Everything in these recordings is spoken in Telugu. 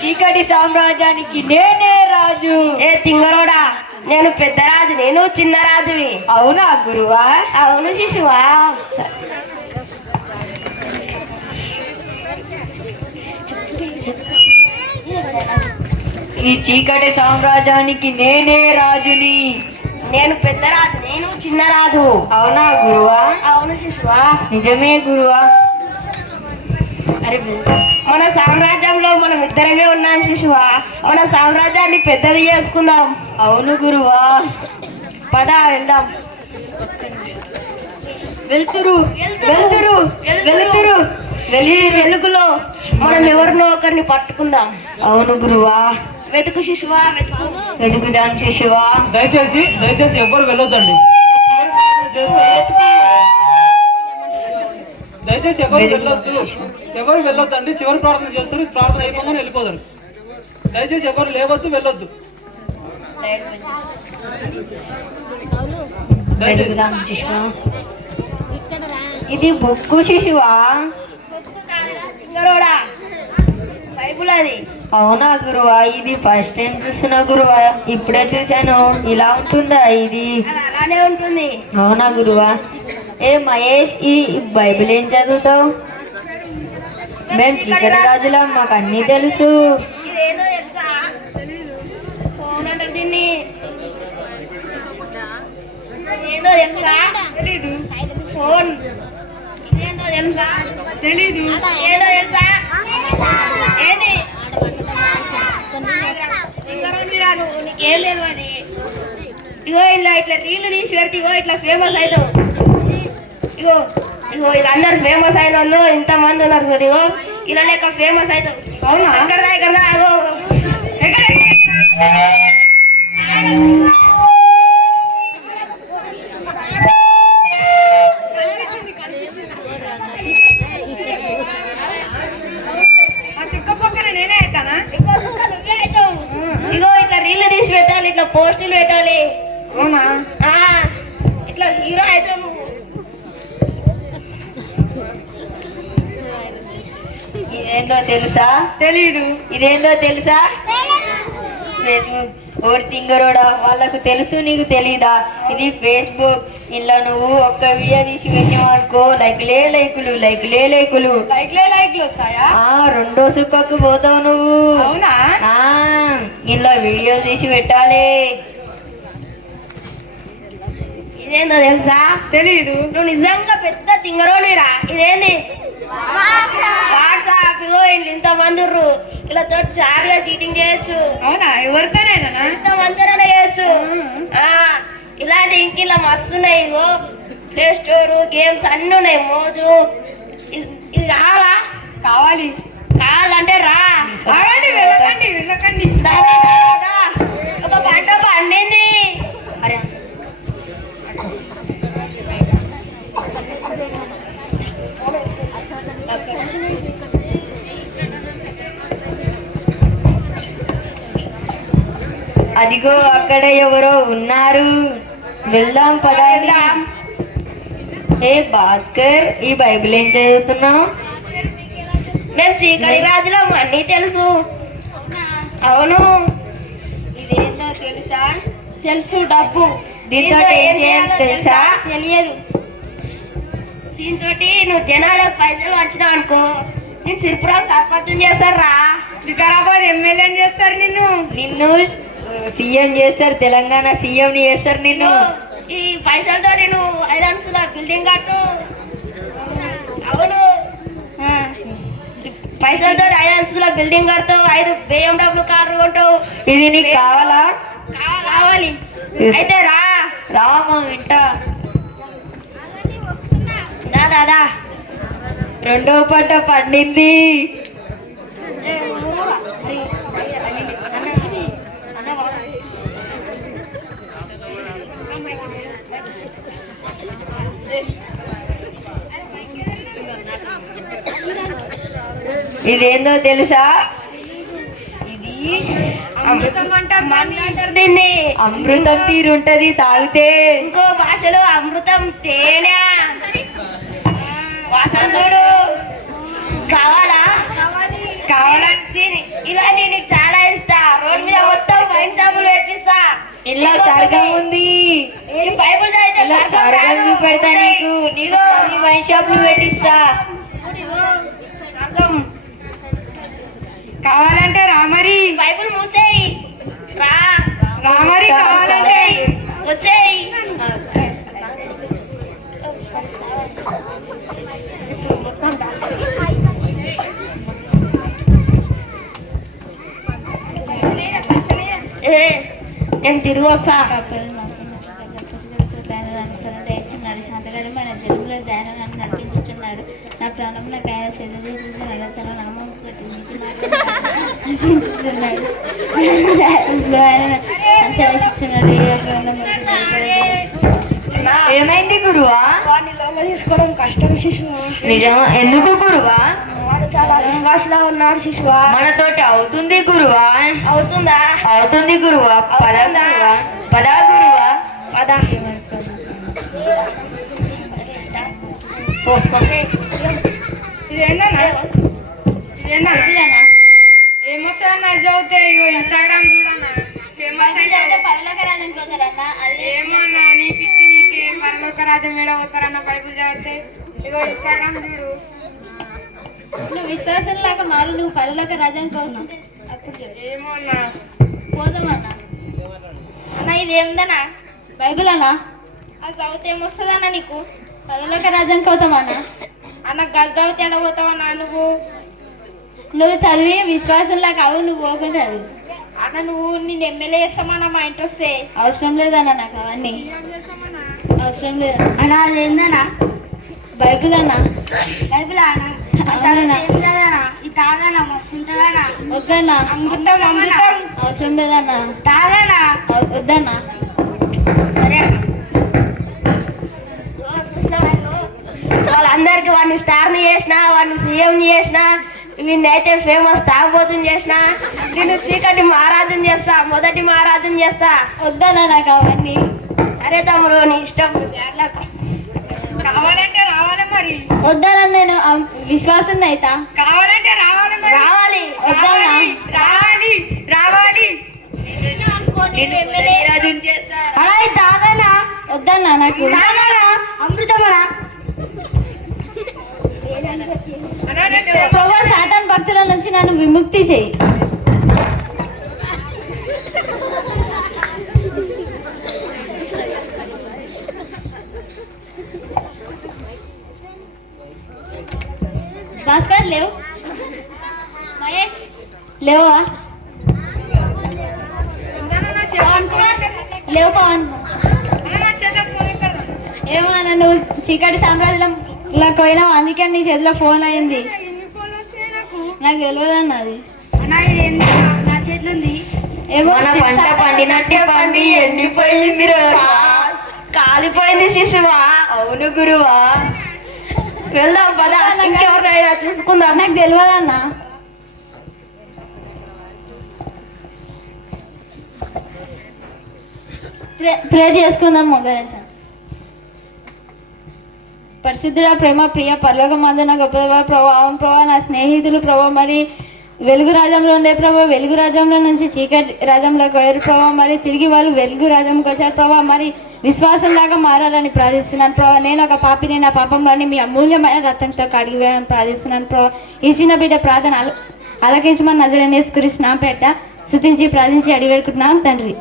చీకటి సామ్రాజ్యానికి నేనే రాజు. ఏ తింగరోడా, నేను పెద్ద రాజు, నేను చిన్న రాజువి. అవునా గురువా? అవును శిశువా. ఈ చీకటి సామ్రాజ్యానికి నేనే రాజుని. నేను పెద్ద రాజు, నేను చిన్న రాజు. అవునా గురువా? అవును శిశువా. నిజమే గురువా. అరే మన సామ్రాజ్యంలో మనం ఇద్దరమే ఉన్నాం శిశువా. మన సామ్రాజ్యాన్ని పెద్దది చేసుకుందాం. అవును గురువా. పద వెళ్దాం. వెళ్తురు వెళ్తురు వెళ్తురు వెలుగులో మనం ఎవరినో ఒకరిని పట్టుకుందాం. అవును గురువా. వెతుకు శిశువా, వెతుకు. వెతుకుదాం శిశువా. దయచేసి ఎవరు వెళ్ళొద్దండి. దయచేసి ఎవరు వెళ్ళొద్దండి. చివరి ప్రార్థన చేస్తారు. ప్రార్థన అయిపోగానే వెళ్ళిపోతారు. దయచేసి ఎవరు లేవద్దు, వెళ్ళొద్దు. వెతుకుదాం శిశువా. ఇది బుక్కు శిశువా. బైబుల్ అది. అవునా గురువా? ఇది ఫస్ట్ టైం చూస్తున్నా గురువా. ఇప్పుడే చూశాను. ఇలా ఉంటుందా ఇది? అలానే ఉంటుంది. అవునా గురువా? ఏ మహేష్, ఈ బైబిల్ ఏం చదువుతావు? మేము చీకటి రాజులా, మాకు అన్నీ తెలుసు. ఇదేదో తెలుసా? ఫోన్ అంటారు దీన్ని. ఏదో తెలుసా? తెలీదు. ఫోన్. ఇదేందో తెలుసా? తెలీదు. ఏదో తెలుసా? ఏది? నీకేం లేదు అది. ఇగో ఇలా ఇట్లా రీళ్లు తీసి పెడితే ఇగో ఇట్లా ఫేమస్ అవుతావు. ఇగో ఇగో వీళ్ళందరూ ఫేమస్ అయిన వాళ్ళు ఇంతమంది ఉన్నారు చూడు. ఇగో ఇలా లెక్క ఫేమస్ అవుతావు. అవునా? ఎక్కడదా ఎక్కడదా అగో ఎక్కడ ఇగో ఇట్లా రీళ్లు తీసి పెట్టాలి, ఇట్లా పోస్టులు పెట్టాలి. అవునా? ఇట్లా హీరో అయితే నువ్వు. ఇదేందో తెలుసా? తెలీదు. ఇదేందో తెలుసా? ఫేస్బుక్. ఓరి తింగరోడా, వాళ్ళకు తెలుసు, నీకు తెలీదా? ఇది ఫేస్బుక్. ఇలా నువ్వు ఒక్క వీడియో తీసి పెట్టావనుకో, లైకులే లైకులు, లైకులే లైకులు, లైకులే లైకులు వస్తాయా? రెండో సుక్కకు పోతావు నువ్వు. అవునా? ఇలా వీడియోలు తీసి పెట్టాలి. ఇదేందో తెలుసా? తెలీదు. నువ్వు నిజంగా పెద్ద తింగరోనిరా. ఇదేంది? వాట్సాప్. ఇగో ఇంతమంది ఇలా తోటి చాటుగా చీటింగ్ చేయొచ్చు. అవునా? ఎవరితోనైనా? ఇంతమందిలోనే చేయొచ్చు. ఇలాంటి ఇంక ఇలా మస్తు ఉన్నాయి. ఇగో ప్లే స్టోర్, గేమ్స్ అన్ని ఉన్నాయి. మోజు. ఇది కావాలా? కావాలంటే రా. వెళ్ళకండి వెళ్ళకండి. ఒక పంట పండింది. అరే అదిగో అక్కడ ఎవరో ఉన్నారు. వెళ్దాం పదండి. ఏ భాస్కర్, ఈ బైబిల్ ఏం చదువుతున్నావు? మేము చీకటి రాజులం, అన్నీ తెలుసు. అవును. ఇదేందో తెలుసా? తెలుసు. డబ్బు. దీంతో ఏం చేయాలో తెలుసా? తెలియదు. దీంతో నువ్వు జనాలకు పైసలు వచ్చినావు అనుకో, నేను సిరిపురం సర్పంచ్ చేస్తారా. వికారాబాద్ ఎమ్మెల్యే చేస్తారు. నిన్ను సీఎం చేస్తారు. తెలంగాణ సీఎం ని చేస్తారు నిన్ను. ఈ పైసలతో నేను 5 అంతస్తుల బిల్డింగ్ కట్టు. అవును. పైసలతో 5 అంతస్తుల బిల్డింగ్ కడతావు. 5 BMW కార్లు కొంటావు. ఇది నీకు కావాలా? కావాలి. అయితే రా. రామా వింట. దాదా రెండో పంట పండింది. ఇదేందో తెలుసా? ఇది అమృతం అంటారు దీన్ని. అమృతం తీరుంటది తాగితే. ఇంకో భాషలో అమృతం తేనె. ఇలాంటి నీకు చాలా ఇష్టా. రోడ్ మీద మొత్తం వైన్ షాపులు పెట్టిస్తా. ఇలా స్వర్గం ఉంది. ఈ బైబిల్ చదివితే ఇలా స్వర్గం చూపెడతా నీకు. నీకు వైన్ షాపులు పెట్టిస్తా. స్వర్గం కావాలంటే రామరి బైబిల్ మూసేయి. రా రామరి కావాలంటే వచ్చేయి. నేను తిరిగి వస్తా. శాంతకరమైన జన్మలో ధ్యానం నన్ను నడిపించుతున్నాడు. నా ప్రాణం నాకు ఆయన సేద చేస్తున్నాడు. తన నామం నడిపించుతున్నాడు. సంచరించుతున్నాడు. ఏమైంది గురువా? వాడిని లోపల తీసుకోవడం కష్టం శిశువా. నిజమా? ఎందుకు గురువా? వాడు చాలా విశ్వాసలా ఉన్నాడు శిశువా. మనతోటి అవుతుంది గురువా. అవుతుందా? అవుతుంది గురువా. పద గురువా. పద గురువా. పద. ఇదేనా ఇదేనా ఏమొస్తా చదివితే ఇగో ఇన్స్టాగ్రామ్ చూడన్నా పరలోక రాజం కోసరన్నా అది ఏమన్నా నీ పిచ్చి నీకే పరలోక రాజ్యం ఏడ పోతారన్న బైబుల్ చదివితే ఇగో ఇన్స్టాగ్రామ్ చూడు. నువ్వు విశ్వాసం లాగా మారు. నువ్వు పరలోక రాజ్యం కోసం అప్పుడు చెప్పు. ఏమన్నా పోదామన్నా. అన్న ఇదేందన్నా? బైబిల్ అన్నా. అది చదివితే ఏమొస్తుందన్న నీకు? పరలోక రాజ్యం కోసమన్నా. అన్న గది చదివితే ఎడబోతావన్నా నువ్వు? నువ్వు చదివి విశ్వాసంలా కావు. నువ్వు పోకుండా అడుగు. అన్న నువ్వు నేను ఎమ్మెల్యే చేస్తామన్నా మా ఇంటి వస్తే. అవసరం లేదన్నా నాకు అవన్నీ. అవసరం లేదు అన్న అదేందన్నా? బైబిల్ అన్నా. బైబిల్ అన్న అవునన్నా. ఇది తాగనా మస్తు ఉంటుందన్నా. వద్దన్నా. అమృతం అమృతం. అవసరం లేదన్నా. తాగనా? వద్దన్నా. సరే అన్న. వాళ్ళందరికీ వాడిని స్టార్ని చేసిన, వాడిని సీఎం చేసిన, వీడినైతే ఫేమస్ తాగబోతుని చేసిన, నేను చీకటి మహారాజుని చేస్తా, మొదటి మహారాజుని చేస్తా. వద్దన్నా నాకు అవన్నీ. సరే తమ్ముడు నీ ఇష్టం. కావాలంటే రావాలి మరి. వద్దన్నా. నేను విశ్వాసం అయితా. కావాలంటే రావాలి మరి. రావాలి. వద్దన్నా. రావాలి రావాలి. రాజుని చేస్తా. అలా తాగనా? వద్దన్నా నాకు. తాగనా? అమృతమనా? ప్రభు సాతాన్ భక్తుల నుంచి నన్ను విముక్తి చేయి. భాస్కర్ లేవు. మహేష్ లేవా? పవన్ కుమార్ లేవు. పవన్ ఏమన్నా నువ్వు చీకటి సామ్రాజ్యంలోకి పోయినావు. అందుకే నీ చేతిలో ఫోన్ అయింది. నాకు తెలియదన్న అది. అన్నా ఇది ఏందన్నా? నా చేతిలో ఉంది. ఏమో మన పంట పండినట్టే పండి ఎండిపోయింది రా. కాలిపోయింది శిశువా. అవును గురువా. వెళ్దాం పద. ఇంకెవరినైనా చూసుకుందాం. నాకు తెలియదన్న. ప్రే చేసుకుందాం మొగరించ. పరిశుద్ధుడా, ప్రేమ ప్రియ పరలోకమందున గొప్ప ప్రభా, అవును ప్రభా, నా స్నేహితులు ప్రభా మరి వెలుగు రాజ్యంలో ఉండే ప్రభా, వెలుగు రాజ్యంలో నుంచి చీకటి రాజ్యంలోకి పోయారు ప్రభా, మరి తిరిగి వాళ్ళు వెలుగు రాజ్యంకి వచ్చారు ప్రభా, మరి విశ్వాసంలాగా మారాలని ప్రార్థిస్తున్నాను ప్రభా. నేను ఒక పాపిని, నా పాపంలోని మీ అమూల్యమైన రక్తంతో కడిగి వేయాలని ప్రార్థిస్తున్నాను ప్రభా. ఈ చిన్న బిడ్డ ప్రార్థన ఆలకించమని నజరేయుని యేసుక్రీస్తు నామమున పేరిట స్తుతించి ప్రార్థించి అడిగి పెట్టుకుంటున్నాం తండ్రి.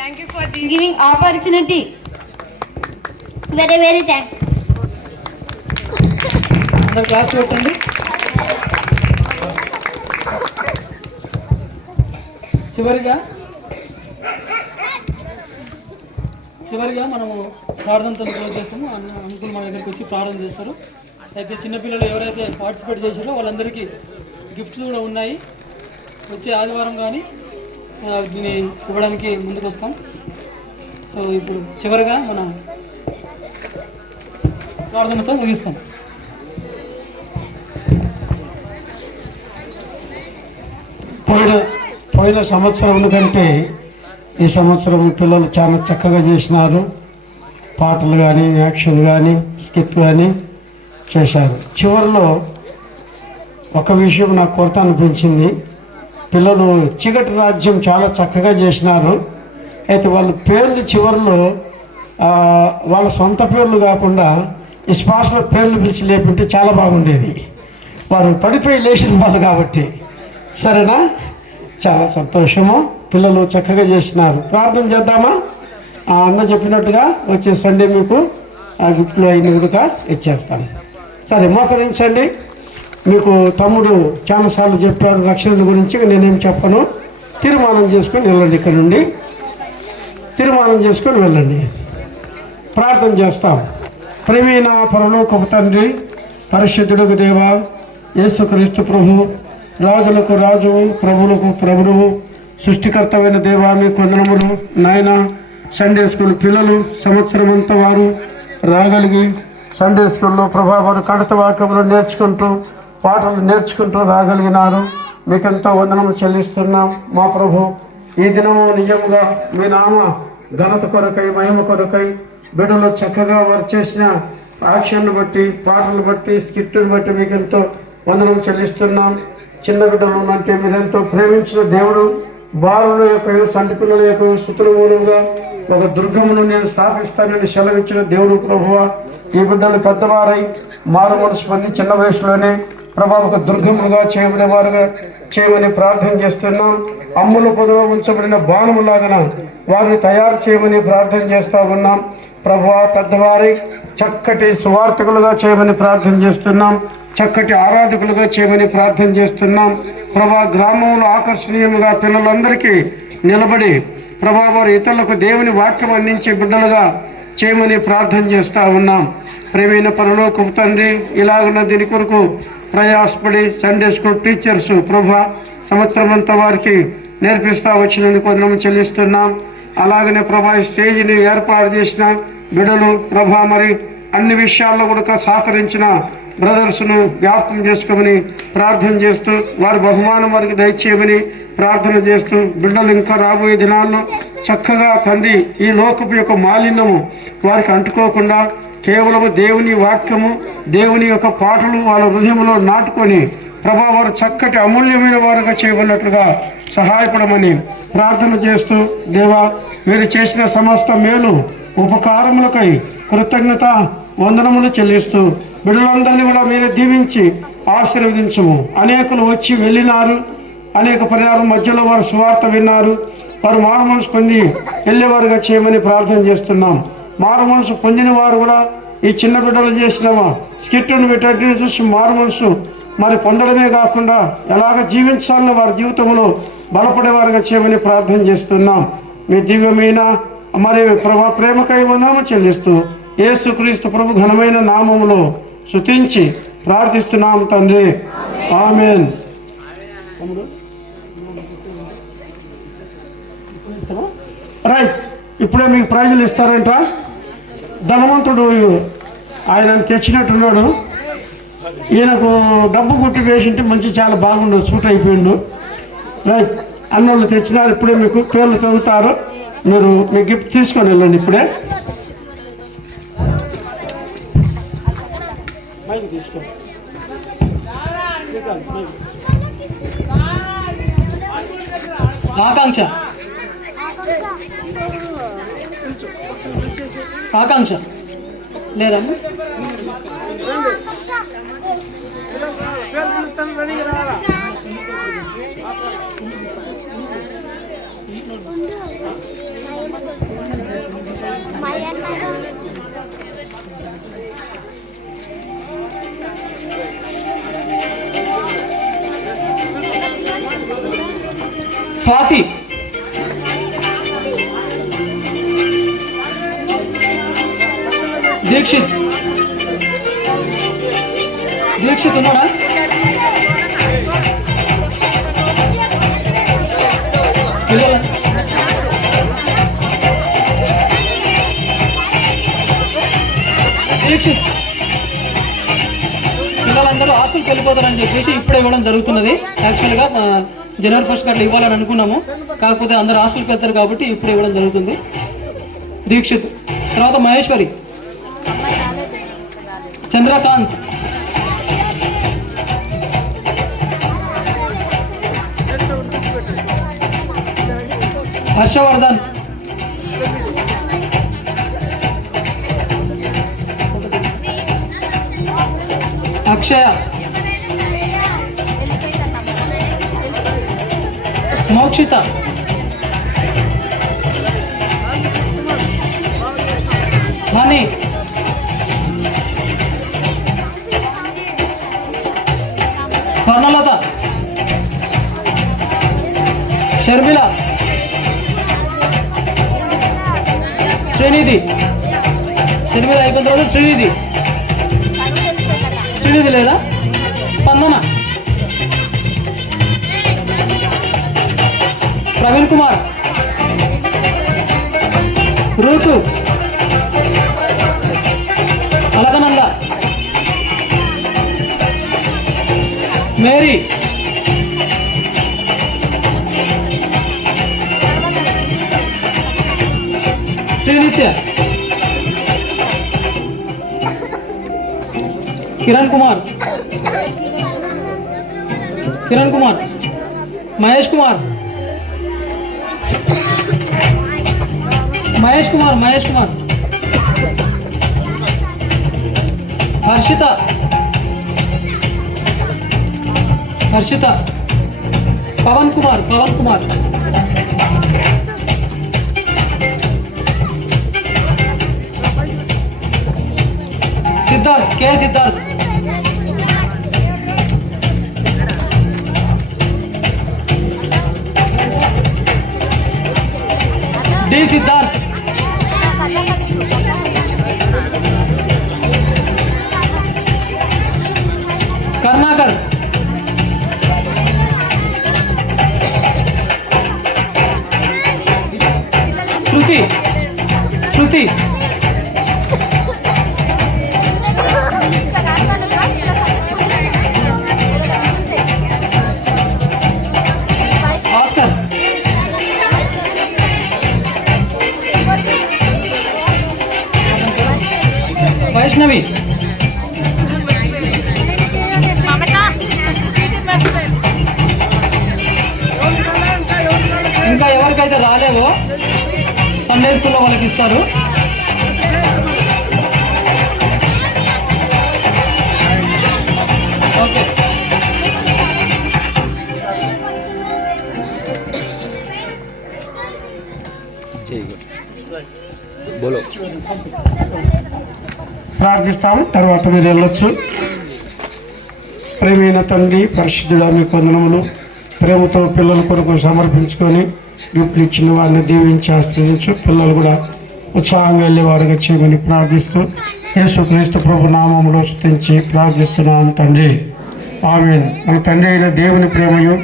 Thank you for this. Giving opportunity. Very very thank. అందరు క్లాస్ పెట్టండి. చివరిగా మనము ప్రార్థనతో క్లోజ్ చేస్తాము. అంకుల్ మన దగ్గరికి వచ్చి ప్రార్థన చేస్తారు. అయితే చిన్నపిల్లలు ఎవరైతే పార్టిసిపేట్ చేశారో వాళ్ళందరికీ గిఫ్ట్స్ కూడా ఉన్నాయి. వచ్చే ఆదివారం కానీ దీన్ని ఇవ్వడానికి ముందుకు వస్తాం. సో ఇప్పుడు చివరిగా మనం ప్రార్థనతో ముగిస్తాం. పోయిన సంవత్సరం కంటే ఈ సంవత్సరం పిల్లలు చాలా చక్కగా చేసినారు. పాటలు కానీ, యాక్షన్ కానీ, స్కిట్ కానీ చేశారు. చివరిలో ఒక విషయం నాకు కొరత అనిపించింది. పిల్లలు చీకటి రాజ్యం చాలా చక్కగా చేసినారు. అయితే వాళ్ళ పేర్లు చివరిలో వాళ్ళ సొంత పేర్లు కాకుండా ఈ స్పాష్లో పేర్లు పిలిచి లేకుంటే చాలా బాగుండేది. వారు పడిపోయి లేచిన వాళ్ళు కాబట్టి. సరేనా? చాలా సంతోషము. పిల్లలు చక్కగా చేసినారు. ప్రార్థన చేద్దామా? అన్న చెప్పినట్టుగా వచ్చే సండే మీకు ఆ గిఫ్ట్లు అయిన కూడా ఇచ్చేస్తాను. సరే, మోకరించండి. మీకు తమ్ముడు చాలాసార్లు చెప్పాడు రక్షణ గురించి, నేనేం చెప్పను. తీర్మానం చేసుకొని వెళ్ళండి. ఇక్కడ నుండి తీర్మానం చేసుకొని వెళ్ళండి. ప్రార్థన చేస్తాం. ప్రేమైన పరలోకపు తండ్రి, పరిశుద్ధుడుకు దేవ, యేసుక్రీస్తు ప్రభు, రాజులకు రాజువు, ప్రభువులకు ప్రభువువు, సృష్టికర్తమైన దేవా, మీ కొందనములు నాయన. సండే స్కూల్ పిల్లలు సంవత్సరం అంతా వారు రాగలిగి సండే స్కూల్లో ప్రభా వారు కడత వాక్యములు నేర్చుకుంటూ పాటలు నేర్చుకుంటూ రాగలిగినారు. మీకెంతో వందనము చెల్లిస్తున్నాం మా ప్రభు. ఈ దినము నిజముగా మీ నామ ఘనత కొరకై, మహిమ కొరకై బిడ్డలు చక్కగా వారు చేసిన యాక్షన్ను బట్టి, పాటలు బట్టి, స్కిట్ను బట్టి మీకెంతో వందనము చెల్లిస్తున్నాం. చిన్న బిడ్డలు అంటే మీరెంతో ప్రేమించిన దేవుడు, బాలుల యొక్క సంటి పిల్లల యొక్క స్తుతుల మూలంగా ఒక దుర్గమును నేను స్థాపిస్తానని సెలవిచ్చిన దేవుడు ప్రభువా, ఈ బిడ్డలు పెద్దవారై మారు మనసు పొంది చిన్న వయసులోనే ప్రభా ఒక దుర్గములుగా చేయబడేవారుగా చేయమని ప్రార్థన చేస్తున్నాం. అమ్ముల పొదలో ఉంచబడిన బాణములాగన వారిని తయారు చేయమని ప్రార్థన చేస్తూ ఉన్నాం. ప్రభువా, పెద్దవారై చక్కటి సువార్థకులుగా చేయమని ప్రార్థన చేస్తున్నాం. చక్కటి ఆరాధకులుగా చేయమని ప్రార్థన చేస్తున్నాం. ప్రభా, గ్రామంలో ఆకర్షణీయంగా పిల్లలందరికీ నిలబడి ప్రభా వారు ఇతరులకు దేవుని వాక్యం అందించే బిడ్డలుగా చేయమని ప్రార్థన చేస్తూ ఉన్నాం. ప్రేమైన పరలోకపు తండ్రి, ఇలాగున్న దీని కొరకు ప్రయాసపడి సండే స్కూల్ టీచర్స్ ప్రభా సంవత్సరం అంతా వారికి నేర్పిస్తూ వచ్చినందుకు వందనము చెల్లిస్తున్నాం. అలాగనే ప్రభా స్టేజ్ని ఏర్పాటు చేసిన బిడ్డలు ప్రభా మరి అన్ని విషయాల్లో కూడా సహకరించిన బ్రదర్స్ను జ్ఞాపకం చేసుకోమని ప్రార్థన చేస్తూ వారి బహుమానం వారికి దయచేయమని ప్రార్థన చేస్తూ బిడ్డలు ఇంకా రాబోయే దినాల్లో చక్కగా తండ్రి ఈ లోకపు యొక్క మాలిన్యము వారికి అంటుకోకుండా కేవలము దేవుని వాక్యము, దేవుని యొక్క పాటలు వాళ్ళ హృదయంలో నాటుకొని ప్రభా వారు చక్కటి అమూల్యమైన వారుగా చేయబడినట్లుగా సహాయపడమని ప్రార్థన చేస్తూ దేవా వీరు చేసిన సమస్త మేలు ఉపకారములకై కృతజ్ఞత వందనములు చెల్లిస్తూ బిడ్డలందరినీ కూడా మీరే దీవించి ఆశీర్వదించము. అనేకులు వచ్చి వెళ్ళినారు. అనేక పర్యాల మధ్యలో వారు సువార్త విన్నారు. వారు మారు మనసు పొంది వెళ్ళేవారుగా చేయమని ప్రార్థన చేస్తున్నాం. మారు మనసు పొందిన వారు కూడా ఈ చిన్న బిడ్డలు చేసిన స్కిట్ను పెట్టినట్టు చూసి మారు మనసు మరి పొందడమే కాకుండా ఎలాగ జీవించాలని వారి జీవితంలో బలపడేవారుగా చేయమని ప్రార్థన చేస్తున్నాం. మీ దివ్యమైన మరి ప్రభా ప్రేమకై వందనము చెల్లిస్తూ యేసుక్రీస్తు ప్రభు ఘనమైన నామములో స్తుతించి ప్రార్థిస్తున్నాం తండ్రి. ఆమేన్. రైట్, ఇప్పుడే మీకు ప్రైజులు ఇస్తారంట. ధనవంతుడు ఆయన తెచ్చినట్టున్నాడు. ఈయనకు డబ్బు కొట్టి వేసింటే మంచి చాలా బాగుండు, సూట్ అయిపోయిండు. రైట్, అన్నోళ్ళు తెచ్చినారు. ఇప్పుడే మీకు పేర్లు చదువుతారు. మీరు మీ గిఫ్ట్ తీసుకొని వెళ్ళండి. ఇప్పుడే ఆకాంక్ష ఆకాంక్ష లేదమ్మా. స్వాతి, దీక్షిత్ ఉన్నాడా? దీక్షిత్ పిల్లలందరూ హాస్టల్కి వెళ్ళిపోతారని చెప్పేసి ఇప్పుడే ఇవ్వడం జరుగుతున్నది. యాక్చువల్గా జనవరి 1 అట్లా ఇవ్వాలని అనుకున్నాము. కాకపోతే అందరూ హాస్టల్కి వెళ్తారు కాబట్టి ఇప్పుడు ఇవ్వడం జరుగుతుంది. దీక్షిత్, తర్వాత మహేశ్వరి, చంద్రకాంత్, హర్షవర్ధన్, అక్షయ, మోక్షిత, మణి, స్వర్ణలత, షర్మిల, శ్రీనిధి. షర్మిల అయిపోయిన తర్వాత శ్రీనిధి. శ్రీనిధి లేదా? స్పందన, ప్రవీణ్ కుమార్, ఋతు, అలకనంద, మేరీ, శ్రీనిత్య, కిరణ్ కుమార్, మహేష్ కుమార్, హర్షిత, పవన్ కుమార్, సిద్ధార్థ్, సిద్ధార్థ్, సిద్ధార్థ్, కర్ణాకర్, శృతి, ఆస్కర్, వైష్ణవి, ఇంకా ఎవరికైతే రాలేవో సండే స్కూల్లో వాళ్ళకి ఇస్తారు. ఓకే, ప్రార్థిస్తాము. తర్వాత మీరు వెళ్ళొచ్చు. ప్రేమైన తండ్రి, పరిశుద్ధుడా, మీకు వందనములు. ప్రేమతో పిల్లల కొరకు సమర్పించుకొని గిఫ్ట్లు ఇచ్చిన వారిని దీవించి ఆశ్రయించు. పిల్లలు కూడా ఉత్సాహంగా వెళ్ళేవారుగా చేయమని ప్రార్థిస్తూ యేసుక్రీస్తు ప్రభు నామములో స్తుతించి ప్రార్థిస్తున్నాను తండ్రి, ఆమేన్. మన తండ్రి అయిన దేవుని ప్రేమయు,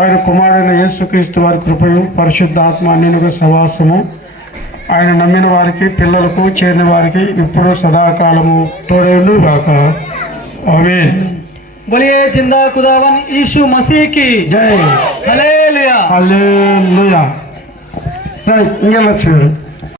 ఆయన కుమారుడైన యేసుక్రీస్తు వారి కృపయు, పరిశుద్ధాత్మ అన్యునిగా సహవాసము ఆయన నమ్మిన వారికి, పిల్లలకు, చేరిన వారికి ఇప్పుడు సదాకాలము తోడేను గాక. ఆమేన్. बोलिए जिंदा खुदावन यीशु मसीह की జై. हालेलुया. హల్లెలూయా. రైట్, ఇంకెళ్ళచ్చు.